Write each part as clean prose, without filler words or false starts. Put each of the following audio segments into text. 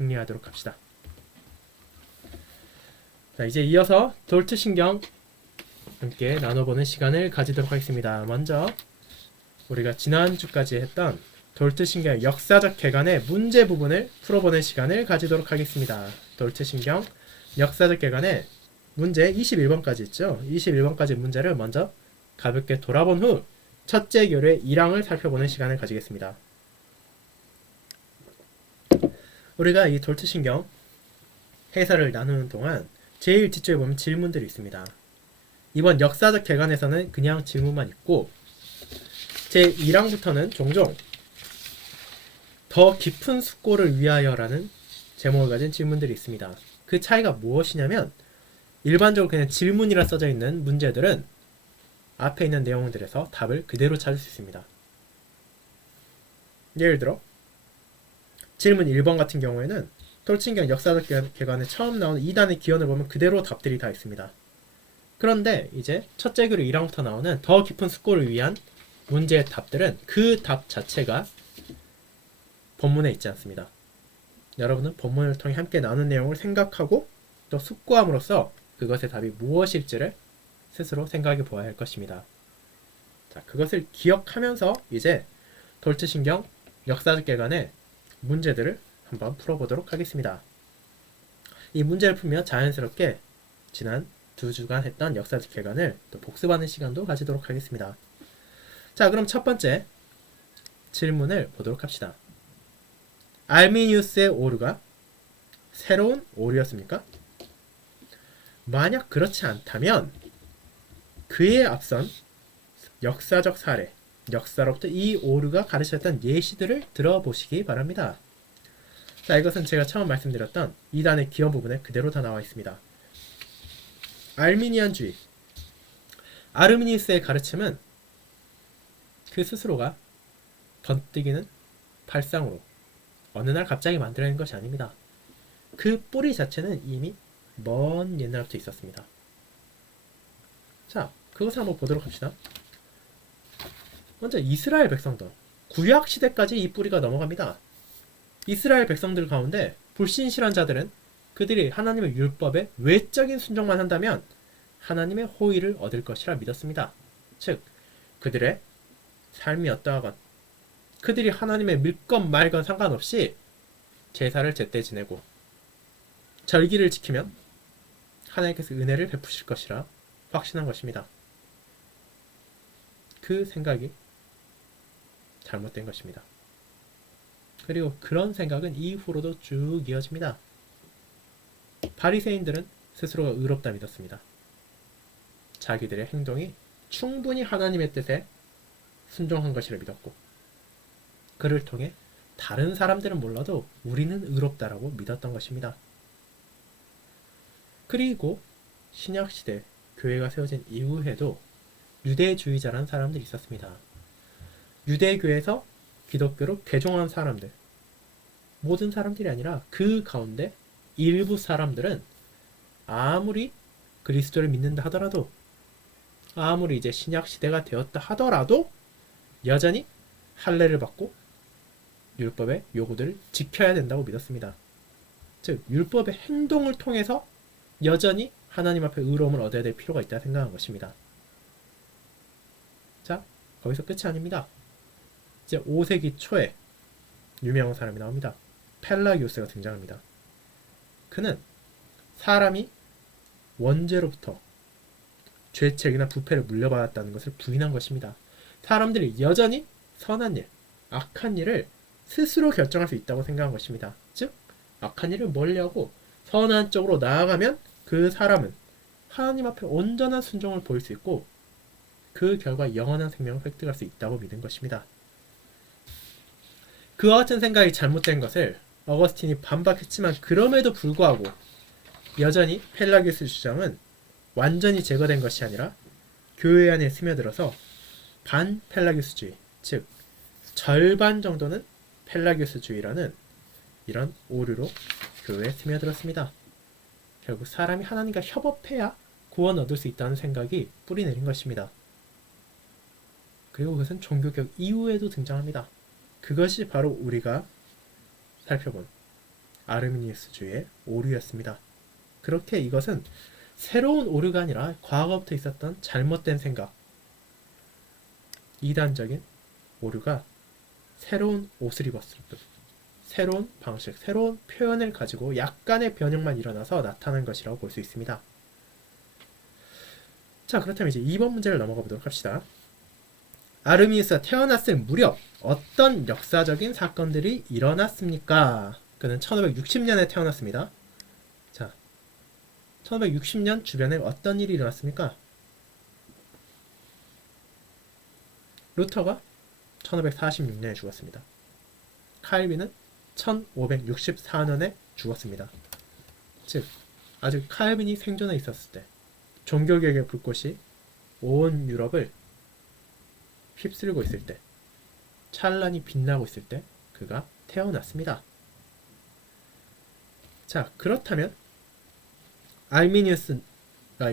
정리하도록 합시다. 자, 이제 이어서 돌트 신경 함께 나눠보는 시간을 가지도록 하겠습니다. 먼저 우리가 지난주까지 했던 돌트 신경의 역사적 개관의 문제 부분을 풀어보는 시간을 가지도록 하겠습니다. 돌트 신경 역사적 개관의 문제 21번까지 있죠. 21번까지 문제를 먼저 가볍게 돌아본 후 첫째 교류의 1항을 살펴보는 시간을 가지겠습니다. 우리가 이 돌트 신경 해설을 나누는 동안 제일 뒤쪽에 보면 질문들이 있습니다. 이번 역사적 개관에서는 그냥 질문만 있고 제1항부터는 종종 더 깊은 숙고를 위하여라는 제목을 가진 질문들이 있습니다. 그 차이가 무엇이냐면 일반적으로 그냥 질문이라 써져 있는 문제들은 앞에 있는 내용들에서 답을 그대로 찾을 수 있습니다. 예를 들어 질문 1번 같은 경우에는 돌친경 역사적 개관에 처음 나오는 2단의 기원을 보면 그대로 답들이 다 있습니다. 그런데 이제 첫째 교류 1항부터 나오는 더 깊은 숙고를 위한 문제의 답들은 그 답 자체가 본문에 있지 않습니다. 여러분은 본문을 통해 함께 나눈 내용을 생각하고 또 숙고함으로써 그것의 답이 무엇일지를 스스로 생각해 보아야 할 것입니다. 자, 그것을 기억하면서 이제 돌트신경 역사적 개관의 문제들을 한번 풀어보도록 하겠습니다. 이 문제를 풀며 자연스럽게 지난 2주간 했던 역사적 개관을 또 복습하는 시간도 가지도록 하겠습니다. 자, 그럼 첫 번째 질문을 보도록 합시다. 알미니우스의 오류가 새로운 오류였습니까? 만약 그렇지 않다면 그에 앞선 역사적 사례, 역사로부터 이 오류가 가르쳤던 예시들을 들어보시기 바랍니다. 자, 이것은 제가 처음 말씀드렸던 2단의 기원 부분에 그대로 다 나와 있습니다. 알미니안주의, 아르미니우스의 가르침은 그 스스로가 번뜩이는 발상으로 어느 날 갑자기 만들어낸 것이 아닙니다. 그 뿌리 자체는 이미 먼 옛날부터 있었습니다. 자, 그것을 한번 보도록 합시다. 먼저 이스라엘 백성들, 구약 시대까지 이 뿌리가 넘어갑니다. 이스라엘 백성들 가운데 불신실한 자들은 그들이 하나님의 율법에 외적인 순종만 한다면 하나님의 호의를 얻을 것이라 믿었습니다. 즉, 그들의 삶이 어떠하건 그들이 하나님의 믿건 말건 상관없이 제사를 제때 지내고 절기를 지키면 하나님께서 은혜를 베푸실 것이라 확신한 것입니다. 그 생각이 잘못된 것입니다. 그리고 그런 생각은 이후로도 쭉 이어집니다. 바리새인들은 스스로가 의롭다 믿었습니다. 자기들의 행동이 충분히 하나님의 뜻에 순종한 것이라 믿었고 그를 통해 다른 사람들은 몰라도 우리는 의롭다라고 믿었던 것입니다. 그리고 신약시대 교회가 세워진 이후에도 유대주의자라는 사람들이 있었습니다. 유대교에서 기독교로 개종한 사람들, 모든 사람들이 아니라 그 가운데 일부 사람들은 아무리 그리스도를 믿는다 하더라도 아무리 이제 신약시대가 되었다 하더라도 여전히 할례를 받고 율법의 요구들을 지켜야 된다고 믿었습니다. 즉 율법의 행동을 통해서 여전히 하나님 앞에 의로움을 얻어야 될 필요가 있다 생각한 것입니다. 자, 거기서 끝이 아닙니다. 이제 5세기 초에 유명한 사람이 나옵니다. 펠라기오스가 등장합니다. 그는 사람이 원죄로부터 죄책이나 부패를 물려받았다는 것을 부인한 것입니다. 사람들이 여전히 선한 일, 악한 일을 스스로 결정할 수 있다고 생각한 것입니다. 즉, 악한 일을 멀리하고 선한 쪽으로 나아가면 그 사람은 하나님 앞에 온전한 순종을 보일 수 있고 그 결과 영원한 생명을 획득할 수 있다고 믿은 것입니다. 그와 같은 생각이 잘못된 것을 어거스틴이 반박했지만 그럼에도 불구하고 여전히 펠라기우스 주장은 완전히 제거된 것이 아니라 교회 안에 스며들어서 반펠라기우스주의, 즉 절반 정도는 펠라기우스주의라는 이런 오류로 교회에 스며들었습니다. 결국 사람이 하나님과 협업해야 구원 얻을 수 있다는 생각이 뿌리내린 것입니다. 그리고 그것은 종교개혁 이후에도 등장합니다. 그것이 바로 우리가 살펴본 아르미니우스주의 오류였습니다. 그렇게 이것은 새로운 오류가 아니라 과거부터 있었던 잘못된 생각, 이단적인 오류가 새로운 옷을 입었을 뿐, 새로운 방식, 새로운 표현을 가지고 약간의 변형만 일어나서 나타난 것이라고 볼 수 있습니다. 자, 그렇다면 이제 2번 문제를 넘어가 보도록 합시다. 아르미니우스가 태어났을 무렵 어떤 역사적인 사건들이 일어났습니까? 그는 1560년에 태어났습니다. 자, 1560년 주변에 어떤 일이 일어났습니까? 루터가 1546년에 죽었습니다. 칼빈은 1564년에 죽었습니다. 즉, 아직 칼빈이 생존해 있었을 때, 종교개혁의 불꽃이 온 유럽을 휩쓸고 있을 때, 찬란히 빛나고 있을 때 그가 태어났습니다. 자, 그렇다면 알미니우스가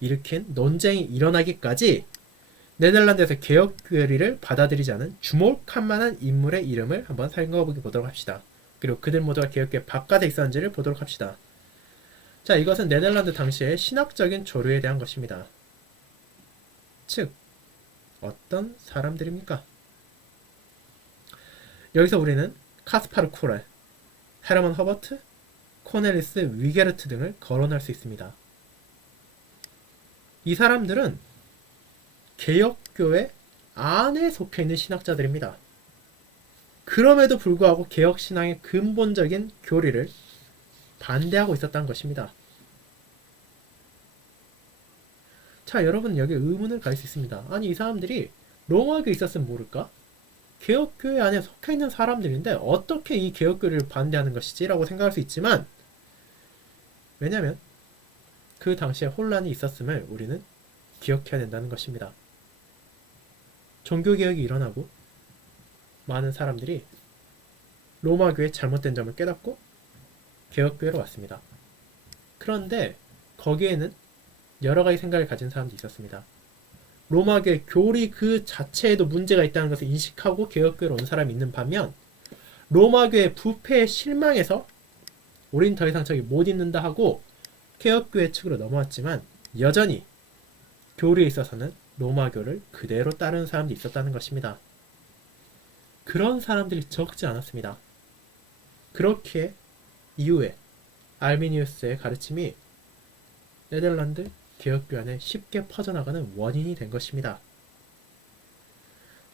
일으킨 논쟁이 일어나기까지 네덜란드에서 개혁 교리를 받아들이지 않은 주목할 만한 인물의 이름을 한번 살펴보도록 합시다. 그리고 그들 모두가 개혁교회 바깥에 있었는지를 보도록 합시다. 자, 이것은 네덜란드 당시의 신학적인 조류에 대한 것입니다. 즉, 어떤 사람들입니까? 여기서 우리는 카스파르 쿠렐, 헤르먼 허버트, 코넬리스 위게르트 등을 거론할 수 있습니다. 이 사람들은 개혁교회 안에 속해 있는 신학자들입니다. 그럼에도 불구하고 개혁신앙의 근본적인 교리를 반대하고 있었다는 것입니다. 자, 여러분 여기 의문을 가질 수 있습니다. 아니, 이 사람들이 로마교에 있었으면 모를까? 개혁교회 안에 속해 있는 사람들인데 어떻게 이 개혁교리를 반대하는 것이지? 라고 생각할 수 있지만, 왜냐하면 그 당시에 혼란이 있었음을 우리는 기억해야 된다는 것입니다. 종교개혁이 일어나고 많은 사람들이 로마교의 잘못된 점을 깨닫고 개혁교회로 왔습니다. 그런데 거기에는 여러 가지 생각을 가진 사람도 있었습니다. 로마교의 교리 그 자체에도 문제가 있다는 것을 인식하고 개혁교회로 온 사람이 있는 반면, 로마교의 부패에 실망해서 우린 더 이상 저기 못 있는다 하고 개혁교회 측으로 넘어왔지만 여전히 교리에 있어서는 로마교를 그대로 따르는 사람도 있었다는 것입니다. 그런 사람들이 적지 않았습니다. 그렇게 이후에 알미니우스의 가르침이 네덜란드 개혁교회 안에 쉽게 퍼져나가는 원인이 된 것입니다.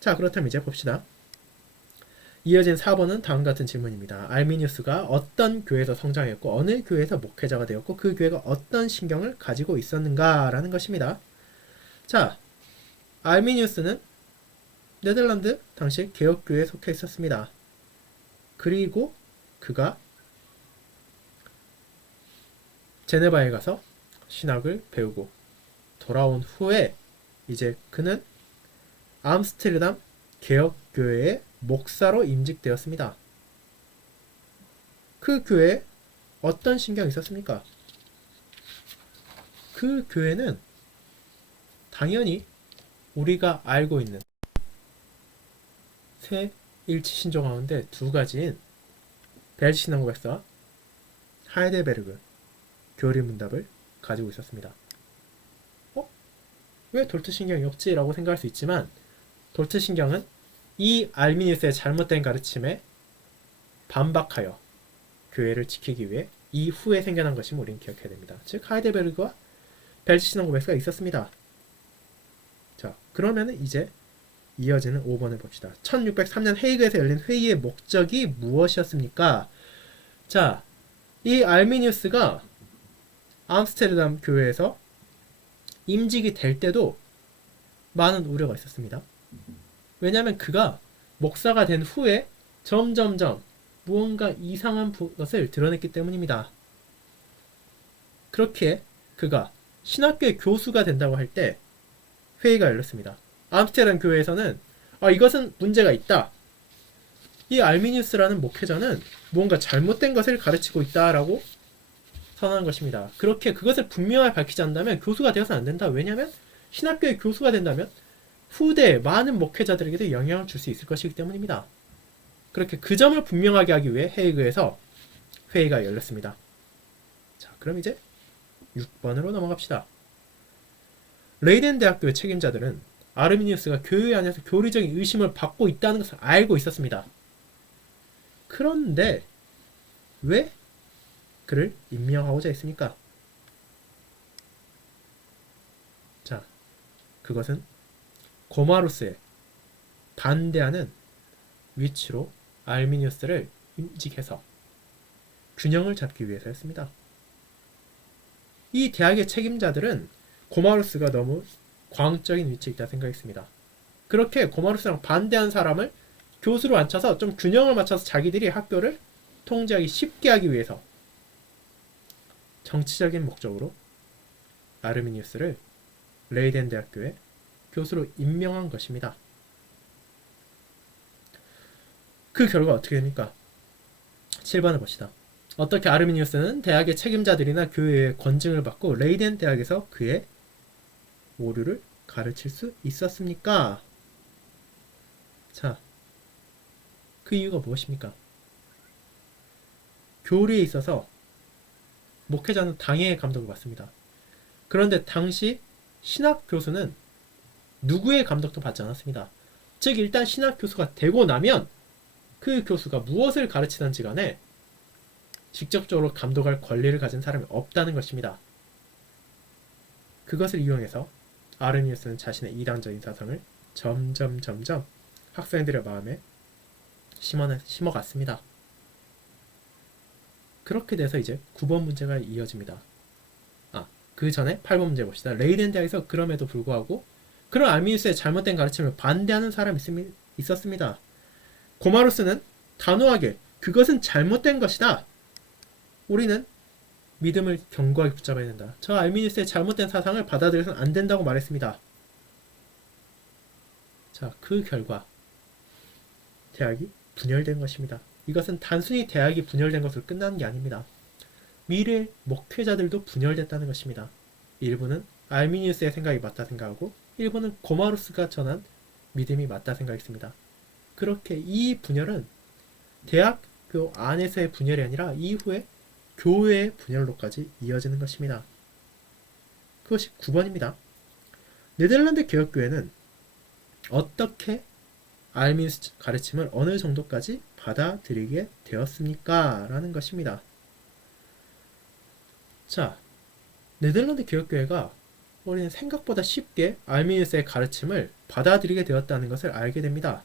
자, 그렇다면 이제 봅시다. 이어진 4번은 다음과 같은 질문입니다. 알미니우스가 어떤 교회에서 성장했고 어느 교회에서 목회자가 되었고 그 교회가 어떤 신경을 가지고 있었는가 라는 것입니다. 자, 알미니우스는 네덜란드 당시 개혁교회에 속해 있었습니다. 그리고 그가 제네바에 가서 신학을 배우고 돌아온 후에 이제 그는 암스테르담 개혁교회의 목사로 임직되었습니다. 그 교회에 어떤 신경이 있었습니까? 그 교회는 당연히 우리가 알고 있는 새 일치 신조 가운데 두 가지인 벨신앙 고백서와 하이델베르그 교리 문답을 가지고 있었습니다. 왜 돌트 신경이 없지? 라고 생각할 수 있지만, 돌트 신경은 이 알미니우스의 잘못된 가르침에 반박하여 교회를 지키기 위해 이후에 생겨난 것임을 우리는 기억해야 됩니다. 즉 하이델베르그와 벨신앙 고백서가 있었습니다. 자, 그러면 이제 이어지는 5번을 봅시다. 1603년 헤이그에서 열린 회의의 목적이 무엇이었습니까? 자, 이 알미니우스가 암스테르담 교회에서 임직이 될 때도 많은 우려가 있었습니다. 왜냐하면 그가 목사가 된 후에 점점점 무언가 이상한 것을 드러냈기 때문입니다. 그렇게 그가 신학교의 교수가 된다고 할 때 회의가 열렸습니다. 암스테르담 교회에서는 이것은 문제가 있다. 이 알미니우스라는 목회자는 무언가 잘못된 것을 가르치고 있다라고 선언한 것입니다. 그렇게 그것을 분명하게 밝히지 않는다면 교수가 되어서는 안 된다. 왜냐하면 신학교의 교수가 된다면 후대에 많은 목회자들에게도 영향을 줄 수 있을 것이기 때문입니다. 그렇게 그 점을 분명하게 하기 위해 헤이그에서 회의가 열렸습니다. 자, 그럼 이제 6번으로 넘어갑시다. 레이덴 대학교의 책임자들은 아르미니우스가 교회 안에서 교리적인 의심을 받고 있다는 것을 알고 있었습니다. 그런데 왜 그를 임명하고자 했습니까? 자, 그것은 고마루스에 반대하는 위치로 알미니우스를 임직해서 균형을 잡기 위해서였습니다. 이 대학의 책임자들은 고마루스가 너무 광적인 위치에 있다 생각했습니다. 그렇게 고마루스랑 반대한 사람을 교수로 앉혀서 좀 균형을 맞춰서 자기들이 학교를 통제하기 쉽게 하기 위해서 정치적인 목적으로 아르미니우스를 레이덴 대학교의 교수로 임명한 것입니다. 그 결과 어떻게 됩니까? 7번을 봅시다. 어떻게 아르미니우스는 대학의 책임자들이나 교회의 권증을 받고 레이덴 대학에서 그의 오류를 가르칠 수 있었습니까? 자, 그 이유가 무엇입니까? 교리에 있어서 목회자는 당회의 감독을 받습니다. 그런데 당시 신학 교수는 누구의 감독도 받지 않았습니다. 즉 일단 신학 교수가 되고 나면 그 교수가 무엇을 가르치든지 간에 직접적으로 감독할 권리를 가진 사람이 없다는 것입니다. 그것을 이용해서 아르미니우스는 자신의 이단적인 사상을 점점 학생들의 마음에 심어갔습니다. 그렇게 돼서 이제 9번 문제가 이어집니다. 그 전에 8번 문제 봅시다. 레이덴 대학에서 그럼에도 불구하고 그런 아르미니우스의 잘못된 가르침을 반대하는 사람이 있었습니다. 고마루스는 단호하게 그것은 잘못된 것이다. 우리는 믿음을 견고하게 붙잡아야 된다. 저 아르미니우스의 잘못된 사상을 받아들여서는 안 된다고 말했습니다. 자, 그 결과 대학이 분열된 것입니다. 이것은 단순히 대학이 분열된 것으로 끝나는 게 아닙니다. 미래 목회자들도 분열됐다는 것입니다. 일부는 아르미니우스의 생각이 맞다 생각하고 일부는 고마루스가 전한 믿음이 맞다 생각했습니다. 그렇게 이 분열은 대학교 안에서의 분열이 아니라 이후에 교회의 분열로까지 이어지는 것입니다. 그것이 9번입니다. 네덜란드 개혁교회는 어떻게 아르미니우스 가르침을 어느 정도까지 받아들이게 되었습니까? 라는 것입니다. 자, 네덜란드 개혁교회가 우리는 생각보다 쉽게 아르미니우스의 가르침을 받아들이게 되었다는 것을 알게 됩니다.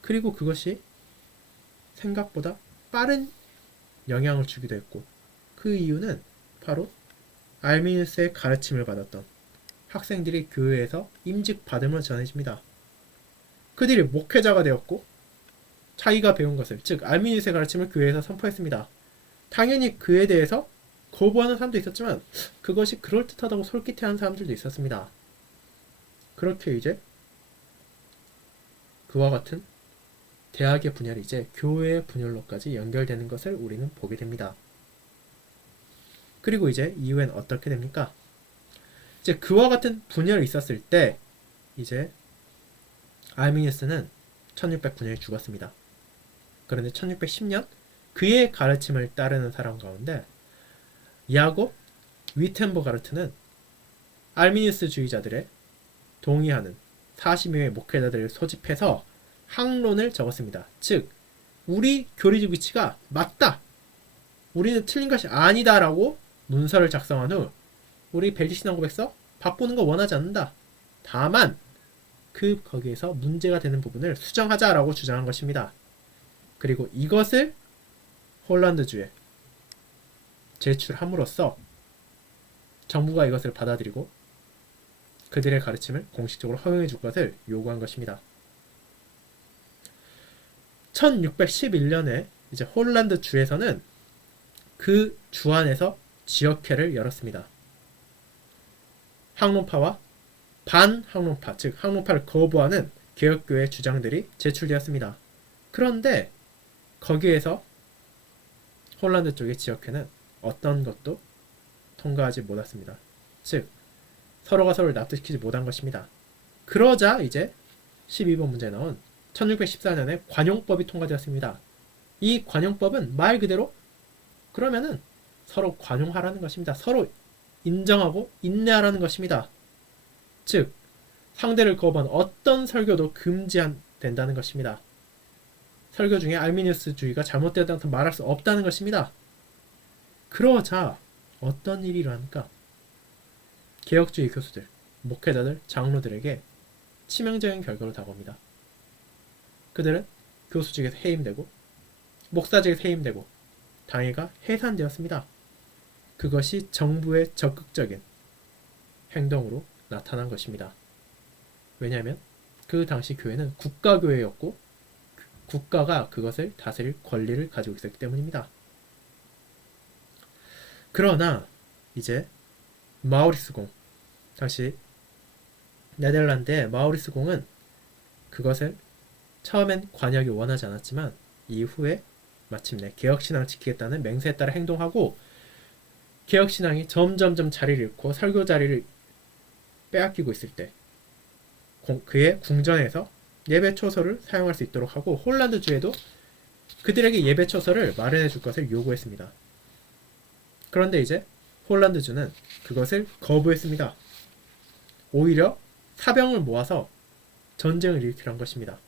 그리고 그것이 생각보다 빠른 영향을 주기도 했고 그 이유는 바로 아르미니우스의 가르침을 받았던 학생들이 교회에서 임직받음으로 전해집니다. 그들이 목회자가 되었고 자기가 배운 것을 즉 아르미니우스의 가르침을 교회에서 선포했습니다. 당연히 그에 대해서 거부하는 사람도 있었지만 그것이 그럴듯하다고 솔깃해하는 사람들도 있었습니다. 그렇게 이제 그와 같은 대학의 분열이 이제 교회의 분열로까지 연결되는 것을 우리는 보게 됩니다. 그리고 이제 이후엔 어떻게 됩니까? 이제 그와 같은 분열이 있었을 때 이제 아르미니우스는 1609년에 죽었습니다. 그런데 1610년 그의 가르침을 따르는 사람 가운데 야곱 위텐버가르트는 아르미니우스주의자들의 동의하는 40명의 목회자들을 소집해서 항론을 적었습니다. 즉 우리 교리적 위치가 맞다. 우리는 틀린 것이 아니다 라고 문서를 작성한 후 우리 벨기신앙 고백서 바꾸는 거 원하지 않는다. 다만 거기에서 문제가 되는 부분을 수정하자라고 주장한 것입니다. 그리고 이것을 홀란드주에 제출함으로써 정부가 이것을 받아들이고 그들의 가르침을 공식적으로 허용해 줄 것을 요구한 것입니다. 1611년에 이제 홀란드 주에서는 그 주 안에서 지역회를 열었습니다. 항론파와 반항론파, 즉 항론파를 거부하는 개혁교회 주장들이 제출되었습니다. 그런데 거기에서 홀란드 쪽의 지역회는 어떤 것도 통과하지 못했습니다. 즉 서로가 서로를 납득시키지 못한 것입니다. 그러자 이제 12번 문제에 나온 1614년에 관용법이 통과되었습니다. 이 관용법은 말 그대로 그러면은 서로 관용하라는 것입니다. 서로 인정하고 인내하라는 것입니다. 즉 상대를 거부한 어떤 설교도 금지된다는 것입니다. 설교 중에 알미니우스주의가 잘못되었다고 말할 수 없다는 것입니다. 그러자 어떤 일이 일어납니까? 개혁주의 교수들, 목회자들, 장로들에게 치명적인 결과로 다가옵니다. 그들은 교수직에서 해임되고 목사직에서 해임되고 당회가 해산되었습니다. 그것이 정부의 적극적인 행동으로 나타난 것입니다. 왜냐하면 그 당시 교회는 국가교회였고 국가가 그것을 다스릴 권리를 가지고 있었기 때문입니다. 그러나 이제 마우리스 공, 당시 네덜란드의 마우리스 공은 그것을 처음엔 관역이 원하지 않았지만 이후에 마침내 개혁신앙을 지키겠다는 맹세에 따라 행동하고 개혁신앙이 점점점 자리를 잃고 설교 자리를 빼앗기고 있을 때 그의 궁전에서 예배 초소를 사용할 수 있도록 하고 홀란드 주에도 그들에게 예배 초소를 마련해 줄 것을 요구했습니다. 그런데 이제 홀란드 주는 그것을 거부했습니다. 오히려 사병을 모아서 전쟁을 일으키려 한 것입니다.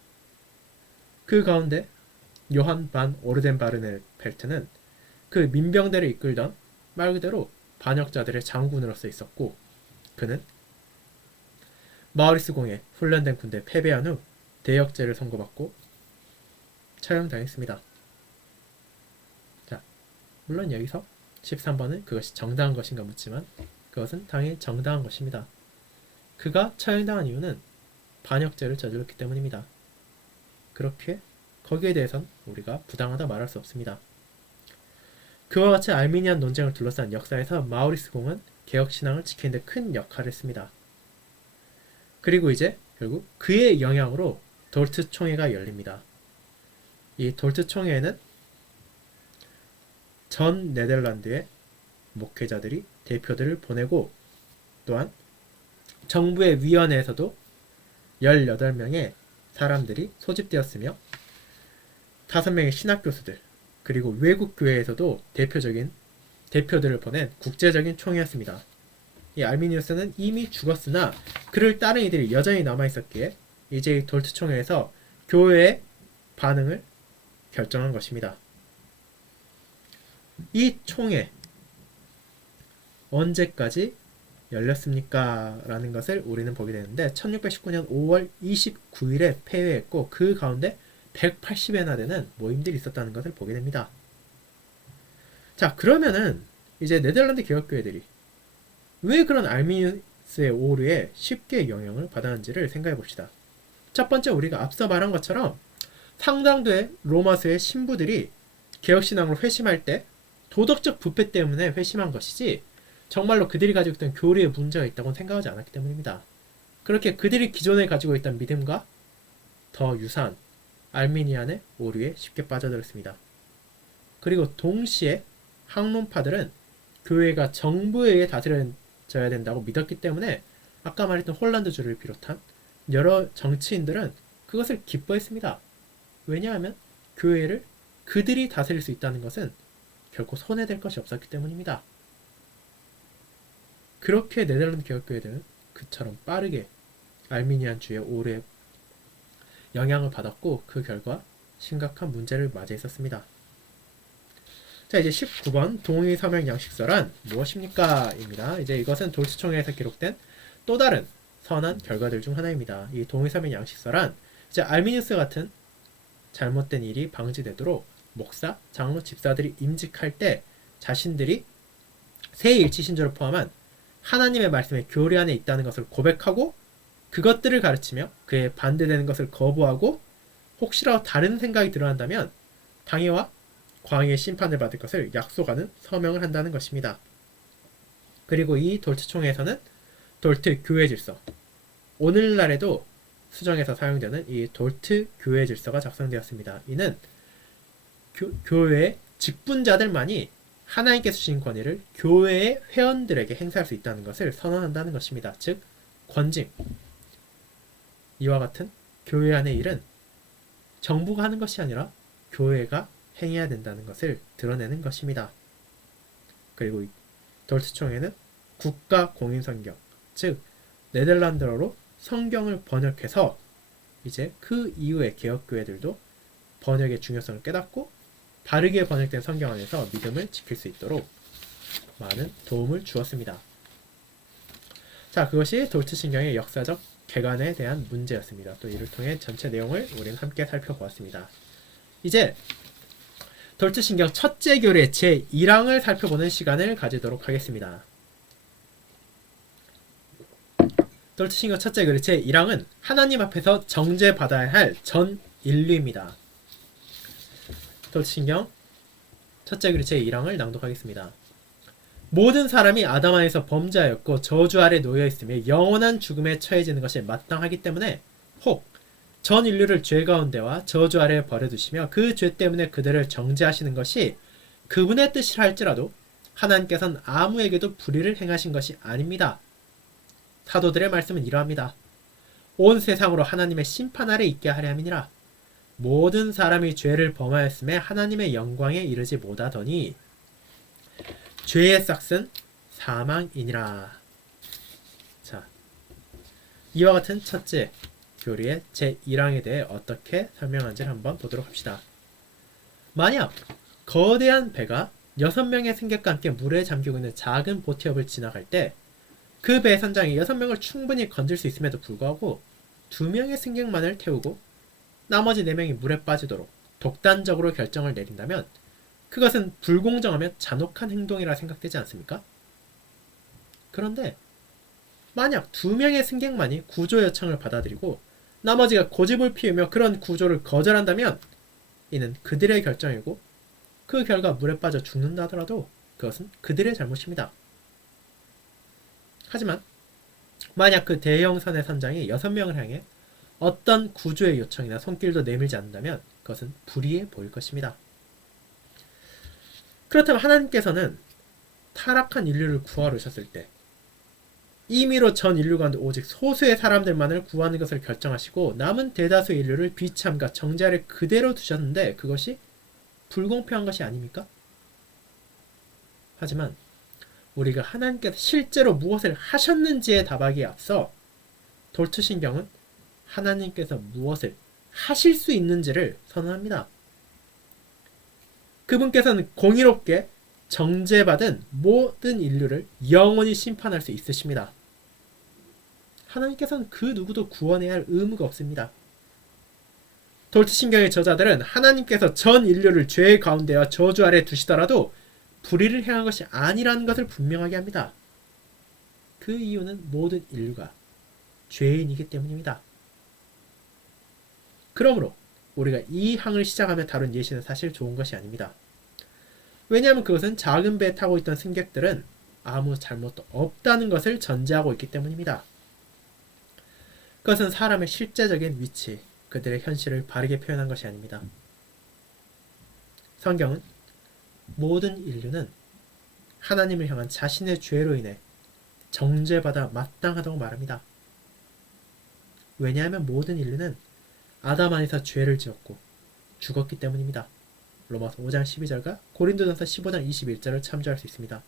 그 가운데 요한 반 오르덴바르넬펠트는 그 민병대를 이끌던 말 그대로 반역자들의 장군으로서 있었고 그는 마우리스 공에 훈련된 군대에 패배한 후 대역죄를 선고받고 처형당했습니다. 자, 물론 여기서 13번은 그것이 정당한 것인가 묻지만 그것은 당연히 정당한 것입니다. 그가 처형당한 이유는 반역죄를 저질렀기 때문입니다. 그렇게 거기에 대해선 우리가 부당하다 말할 수 없습니다. 그와 같이 알미니안 논쟁을 둘러싼 역사에서 마우리스 공은 개혁신앙을 지키는 데 큰 역할을 했습니다. 그리고 이제 결국 그의 영향으로 돌트 총회가 열립니다. 이 돌트 총회에는 전 네덜란드의 목회자들이 대표들을 보내고 또한 정부의 위원회에서도 18명의 사람들이 소집되었으며 5명의 신학교수들 그리고 외국 교회에서도 대표들을 보낸 국제적인 총회였습니다. 이 알미니우스는 이미 죽었으나 그를 따른 이들이 여전히 남아있었기에 이제 이 돌트 총회에서 교회의 반응을 결정한 것입니다. 이 총회 언제까지 열렸습니까? 라는 것을 우리는 보게 되는데 1619년 5월 29일에 폐회했고 그 가운데 180여나 되는 모임들이 있었다는 것을 보게 됩니다. 자, 그러면은 이제 네덜란드 개혁교회들이 왜 그런 알미니우스의 오류에 쉽게 영향을 받았는지를 생각해 봅시다. 첫 번째, 우리가 앞서 말한 것처럼 상당수의 로마서의 신부들이 개혁신앙으로 회심할 때 도덕적 부패 때문에 회심한 것이지 정말로 그들이 가지고 있던 교리에 문제가 있다고는 생각하지 않았기 때문입니다. 그렇게 그들이 기존에 가지고 있던 믿음과 더 유사한 알미니안의 오류에 쉽게 빠져들었습니다. 그리고 동시에 학론파들은 교회가 정부에 의해 다스려져야 된다고 믿었기 때문에 아까 말했던 홀란드주를 비롯한 여러 정치인들은 그것을 기뻐했습니다. 왜냐하면 교회를 그들이 다스릴 수 있다는 것은 결코 손해될 것이 없었기 때문입니다. 그렇게 네덜란드 개혁교회들은 그처럼 빠르게 알미니안주의 오류에 영향을 받았고 그 결과 심각한 문제를 맞이했었습니다. 자, 이제 19번 동의서명 양식서란 무엇입니까? 입니다. 이제 이것은 돌스총회에서 기록된 또 다른 선한 결과들 중 하나입니다. 이 동의서명 양식서란 이제 알미니우스 같은 잘못된 일이 방지되도록 목사, 장로, 집사들이 임직할 때 자신들이 세일치 신조를 포함한 하나님의 말씀의 교리 안에 있다는 것을 고백하고 그것들을 가르치며 그에 반대되는 것을 거부하고 혹시라도 다른 생각이 들어간다면 당회와 광의의 심판을 받을 것을 약속하는 서명을 한다는 것입니다. 그리고 이 돌트 총회에서는 돌트 교회 질서, 오늘날에도 수정에서 사용되는 이 돌트 교회 질서가 작성되었습니다. 이는 교회의 직분자들만이 하나님께서 주신 권위를 교회의 회원들에게 행사할 수 있다는 것을 선언한다는 것입니다. 즉 권징. 이와 같은 교회 안의 일은 정부가 하는 것이 아니라 교회가 행해야 된다는 것을 드러내는 것입니다. 그리고 이 돌트총회는 국가 공인 성경, 즉 네덜란드어로 성경을 번역해서 이제 그 이후의 개혁교회들도 번역의 중요성을 깨닫고 바르게 번역된 성경 안에서 믿음을 지킬 수 있도록 많은 도움을 주었습니다. 자, 그것이 돌트신경의 역사적 개관에 대한 문제였습니다. 또 이를 통해 전체 내용을 우리는 함께 살펴보았습니다. 이제 돌트신경 첫째 교례 제1항을 살펴보는 시간을 가지도록 하겠습니다. 돌트신경 첫째 교례 제1항은 하나님 앞에서 정죄받아야 할 전 인류입니다. 돌트신경 첫째 교례 제1항을 낭독하겠습니다. 모든 사람이 아담 안에서 범죄하였고 저주 아래 놓여있으며 영원한 죽음에 처해지는 것이 마땅하기 때문에 혹 전 인류를 죄 가운데와 저주 아래에 버려두시며 그 죄 때문에 그들을 정죄하시는 것이 그분의 뜻이라 할지라도 하나님께서는 아무에게도 불의를 행하신 것이 아닙니다. 사도들의 말씀은 이러합니다. 온 세상으로 하나님의 심판 아래 있게 하려 함이니라. 모든 사람이 죄를 범하였음에 하나님의 영광에 이르지 못하더니 죄의 싹은 사망이니라. 자, 이와 같은 첫째 교리의 제1항에 대해 어떻게 설명하는지를 한번 보도록 합시다. 만약 거대한 배가 6명의 승객과 함께 물에 잠기고 있는 작은 보트협을 지나갈 때 그 배 선장이 6명을 충분히 건질 수 있음에도 불구하고 2명의 승객만을 태우고 나머지 4명이 물에 빠지도록 독단적으로 결정을 내린다면 그것은 불공정하며 잔혹한 행동이라 생각되지 않습니까? 그런데 만약 2명의 승객만이 구조 요청을 받아들이고 나머지가 고집을 피우며 그런 구조를 거절한다면 이는 그들의 결정이고 그 결과 물에 빠져 죽는다 하더라도 그것은 그들의 잘못입니다. 하지만 만약 그 대형선의 선장이 6명을 향해 어떤 구조의 요청이나 손길도 내밀지 않는다면 그것은 불의해 보일 것입니다. 그렇다면 하나님께서는 타락한 인류를 구하러 오셨을 때 임의로 전 인류 가운데 오직 소수의 사람들만을 구하는 것을 결정하시고 남은 대다수의 인류를 비참과 정죄 아래 그대로 두셨는데 그것이 불공평한 것이 아닙니까? 하지만 우리가 하나님께서 실제로 무엇을 하셨는지에 답하기에 앞서 돌트신경은 하나님께서 무엇을 하실 수 있는지를 선언합니다. 그분께서는 공의롭게 정죄받은 모든 인류를 영원히 심판할 수 있으십니다. 하나님께서는 그 누구도 구원해야 할 의무가 없습니다. 돌트신경의 저자들은 하나님께서 전 인류를 죄 가운데와 저주 아래 두시더라도 불의를 행한 것이 아니라는 것을 분명하게 합니다. 그 이유는 모든 인류가 죄인이기 때문입니다. 그러므로 우리가 이 항을 시작하며 다룬 예시는 사실 좋은 것이 아닙니다. 왜냐하면 그것은 작은 배에 타고 있던 승객들은 아무 잘못도 없다는 것을 전제하고 있기 때문입니다. 그것은 사람의 실제적인 위치, 그들의 현실을 바르게 표현한 것이 아닙니다. 성경은 모든 인류는 하나님을 향한 자신의 죄로 인해 정죄받아 마땅하다고 말합니다. 왜냐하면 모든 인류는 아담 안에서 죄를 지었고 죽었기 때문입니다. 로마서 5장 12절과 고린도전서 15장 21절을 참조할 수 있습니다.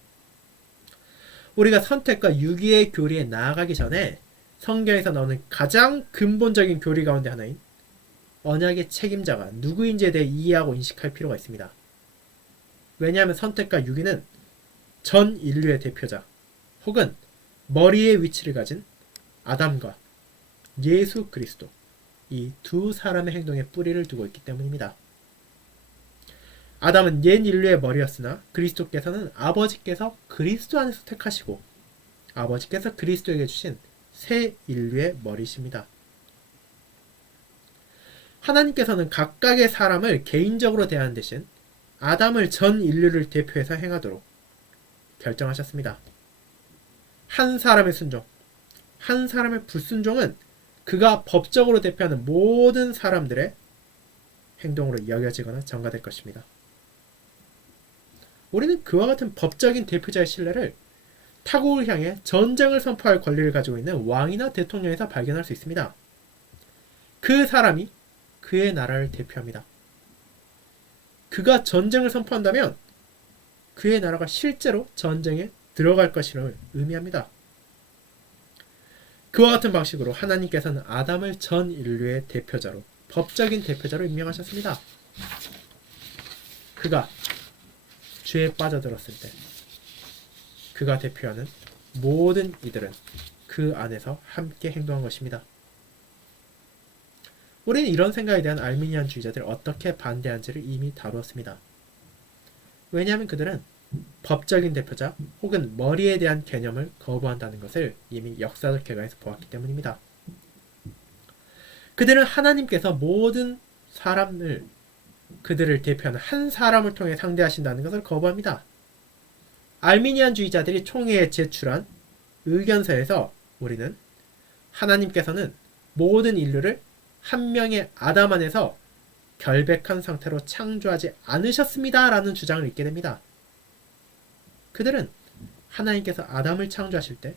우리가 선택과 유기의 교리에 나아가기 전에 성경에서 나오는 가장 근본적인 교리 가운데 하나인 언약의 책임자가 누구인지에 대해 이해하고 인식할 필요가 있습니다. 왜냐하면 선택과 유기는 전 인류의 대표자 혹은 머리의 위치를 가진 아담과 예수 그리스도, 이 두 사람의 행동에 뿌리를 두고 있기 때문입니다. 아담은 옛 인류의 머리였으나 그리스도께서는 아버지께서 그리스도 안에서 택하시고 아버지께서 그리스도에게 주신 새 인류의 머리십니다. 하나님께서는 각각의 사람을 개인적으로 대하는 대신 아담을 전 인류를 대표해서 행하도록 결정하셨습니다. 한 사람의 순종, 한 사람의 불순종은 그가 법적으로 대표하는 모든 사람들의 행동으로 여겨지거나 전가될 것입니다. 우리는 그와 같은 법적인 대표자의 신뢰를 타국을 향해 전쟁을 선포할 권리를 가지고 있는 왕이나 대통령에서 발견할 수 있습니다. 그 사람이 그의 나라를 대표합니다. 그가 전쟁을 선포한다면 그의 나라가 실제로 전쟁에 들어갈 것임을 의미합니다. 그와 같은 방식으로 하나님께서는 아담을 전 인류의 대표자로, 법적인 대표자로 임명하셨습니다. 그가 죄에 빠져들었을 때 그가 대표하는 모든 이들은 그 안에서 함께 행동한 것입니다. 우리는 이런 생각에 대한 알미니안주의자들이 어떻게 반대한지를 이미 다루었습니다. 왜냐하면 그들은 법적인 대표자 혹은 머리에 대한 개념을 거부한다는 것을 이미 역사적 객관에서 보았기 때문입니다. 그들은 하나님께서 모든 사람을 그들을 대표하는 한 사람을 통해 상대하신다는 것을 거부합니다. 알미니안주의자들이 총회에 제출한 의견서에서 우리는 하나님께서는 모든 인류를 한 명의 아담 안에서 결백한 상태로 창조하지 않으셨습니다 라는 주장을 읽게 됩니다. 그들은 하나님께서 아담을 창조하실 때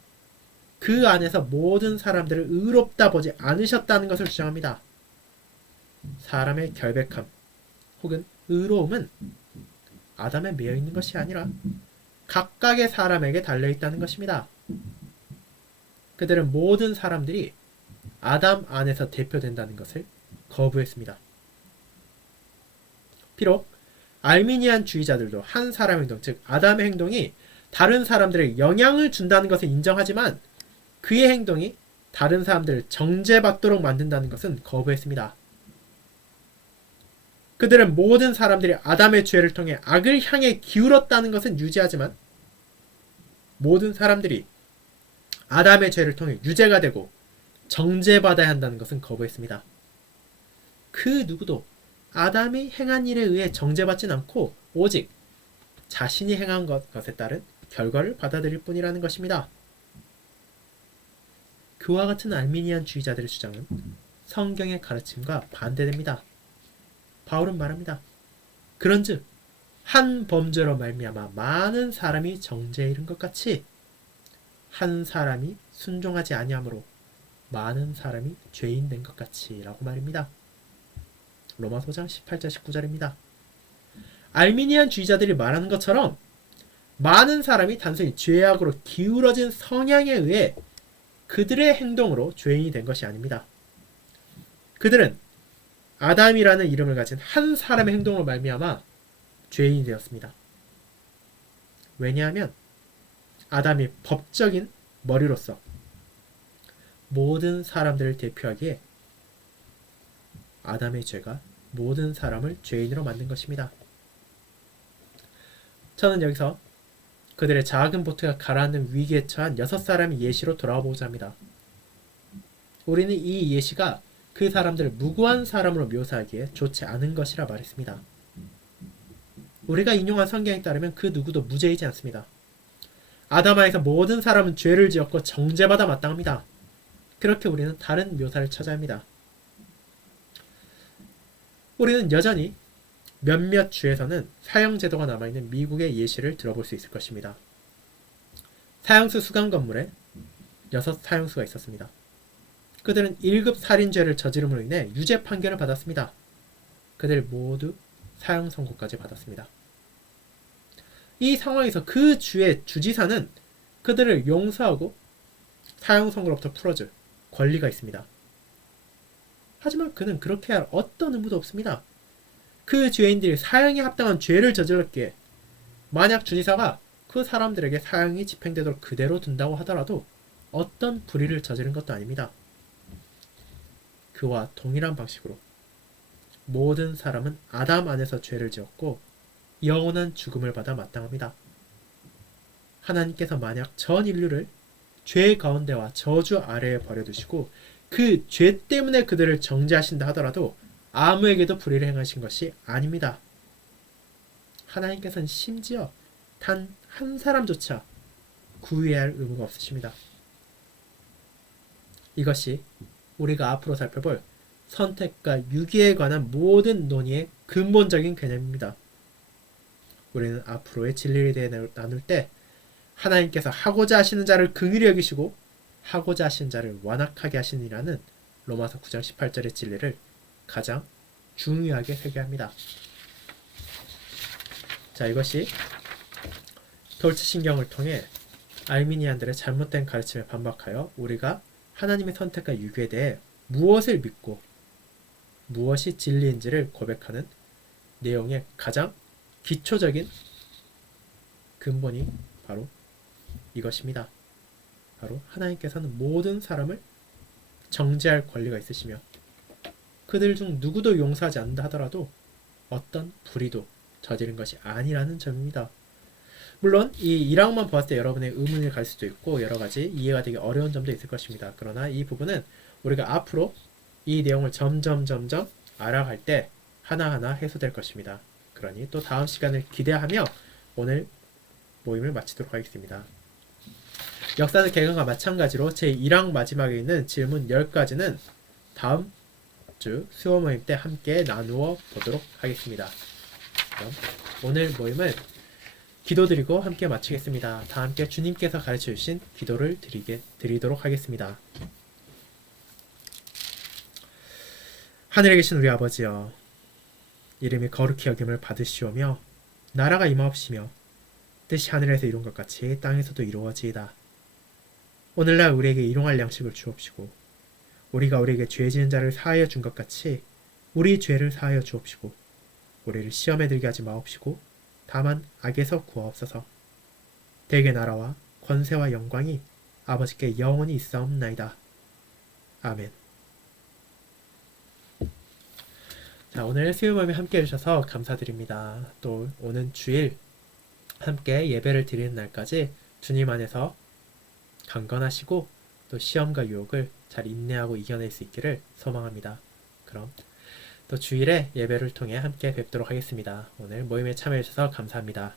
그 안에서 모든 사람들을 의롭다 보지 않으셨다는 것을 주장합니다. 사람의 결백함 혹은 의로움은 아담에 매여 있는 것이 아니라 각각의 사람에게 달려있다는 것입니다. 그들은 모든 사람들이 아담 안에서 대표된다는 것을 거부했습니다. 비록 알미니안 주의자들도 한 사람의 행동, 즉 아담의 행동이 다른 사람들에게 영향을 준다는 것을 인정하지만 그의 행동이 다른 사람들을 정죄받도록 만든다는 것은 거부했습니다. 그들은 모든 사람들이 아담의 죄를 통해 악을 향해 기울었다는 것은 유지하지만 모든 사람들이 아담의 죄를 통해 유죄가 되고 정죄받아야 한다는 것은 거부했습니다. 그 누구도 아담이 행한 일에 의해 정죄받진 않고 오직 자신이 행한 것에 따른 결과를 받아들일 뿐이라는 것입니다. 그와 같은 알미니안 주의자들의 주장은 성경의 가르침과 반대됩니다. 바울은 말합니다. 그런즉 한 범죄로 말미암아 많은 사람이 정죄에 이른 것 같이 한 사람이 순종하지 아니함으로 많은 사람이 죄인 된 것 같이 라고 말입니다. 로마서 5장 18절 19절입니다. 알미니안 주의자들이 말하는 것처럼 많은 사람이 단순히 죄악으로 기울어진 성향에 의해 그들의 행동으로 죄인이 된 것이 아닙니다. 그들은 아담이라는 이름을 가진 한 사람의 행동으로 말미암아 죄인이 되었습니다. 왜냐하면 아담이 법적인 머리로서 모든 사람들을 대표하기에 아담의 죄가 모든 사람을 죄인으로 만든 것입니다. 저는 여기서 그들의 작은 보트가 가라앉는 위기에 처한 6사람의 예시로 돌아보고자 합니다. 우리는 이 예시가 그 사람들을 무고한 사람으로 묘사하기에 좋지 않은 것이라 말했습니다. 우리가 인용한 성경에 따르면 그 누구도 무죄이지 않습니다. 아담아에서 모든 사람은 죄를 지었고 정죄받아 마땅합니다. 그렇게 우리는 다른 묘사를 찾아야 합니다. 우리는 여전히 몇몇 주에서는 사형제도가 남아있는 미국의 예시를 들어볼 수 있을 것입니다. 사형수 수감 건물에 6 사형수가 있었습니다. 그들은 1급 살인죄를 저지름으로 인해 유죄 판결을 받았습니다. 그들 모두 사형 선고까지 받았습니다. 이 상황에서 그 주의 주지사는 그들을 용서하고 사형 선고로부터 풀어줄 권리가 있습니다. 하지만 그는 그렇게 할 어떤 의무도 없습니다. 그 죄인들이 사형에 합당한 죄를 저질렀기에 만약 주지사가 그 사람들에게 사형이 집행되도록 그대로 둔다고 하더라도 어떤 불의를 저지른 것도 아닙니다. 그와 동일한 방식으로 모든 사람은 아담 안에서 죄를 지었고 영원한 죽음을 받아 마땅합니다. 하나님께서 만약 전 인류를 죄 가운데와 저주 아래에 버려두시고 그 죄 때문에 그들을 정죄하신다 하더라도 아무에게도 불의를 행하신 것이 아닙니다. 하나님께서는 심지어 단 한 사람조차 구해야 할 의무가 없으십니다. 이것이 우리가 앞으로 살펴볼 선택과 유기에 관한 모든 논의의 근본적인 개념입니다. 우리는 앞으로의 진리에 대해 나눌 때 하나님께서 하고자 하시는 자를 긍휼히 여기시고 하고자 하시는 자를 완악하게 하시니라는 로마서 9장 18절의 진리를 가장 중요하게 회개합니다. 자, 이것이 돌츠 신경을 통해 알미니안들의 잘못된 가르침에 반박하여 우리가 하나님의 선택과 유교에 대해 무엇을 믿고 무엇이 진리인지를 고백하는 내용의 가장 기초적인 근본이 바로 이것입니다. 바로 하나님께서는 모든 사람을 정죄할 권리가 있으시며 그들 중 누구도 용서하지 않는다 하더라도 어떤 불의도 저지른 것이 아니라는 점입니다. 물론 이 1항만 보았을 때 여러분의 의문이 갈 수도 있고 여러가지 이해가 되기 어려운 점도 있을 것입니다. 그러나 이 부분은 우리가 앞으로 이 내용을 점점 알아갈 때 하나하나 해소될 것입니다. 그러니 또 다음 시간을 기대하며 오늘 모임을 마치도록 하겠습니다. 역사적 개관과 마찬가지로 제1항 마지막에 있는 질문 10가지는 다음 주 수요 모임 때 함께 나누어 보도록 하겠습니다. 그럼 오늘 모임을 기도드리고 함께 마치겠습니다. 다 함께 주님께서 가르쳐 주신 기도를 드리도록 하겠습니다. 하늘에 계신 우리 아버지여, 이름이 거룩히 여김을 받으시오며 나라가 임하옵시며 뜻이 하늘에서 이룬 것 같이 땅에서도 이루어지이다. 오늘날 우리에게 일용할 양식을 주옵시고 우리가 우리에게 죄 지은 자를 사하여 준 것 같이 우리 죄를 사하여 주옵시고 우리를 시험에 들게 하지 마옵시고 다만 악에서 구하옵소서. 대개 나라와 권세와 영광이 아버지께 영원히 있사옵나이다. 아멘. 자, 오늘 수요 모임에 함께 해주셔서 감사드립니다. 또 오는 주일 함께 예배를 드리는 날까지 주님 안에서 강건하시고 또 시험과 유혹을 잘 인내하고 이겨낼 수 있기를 소망합니다. 그럼 또 주일에 예배를 통해 함께 뵙도록 하겠습니다. 오늘 모임에 참여해주셔서 감사합니다.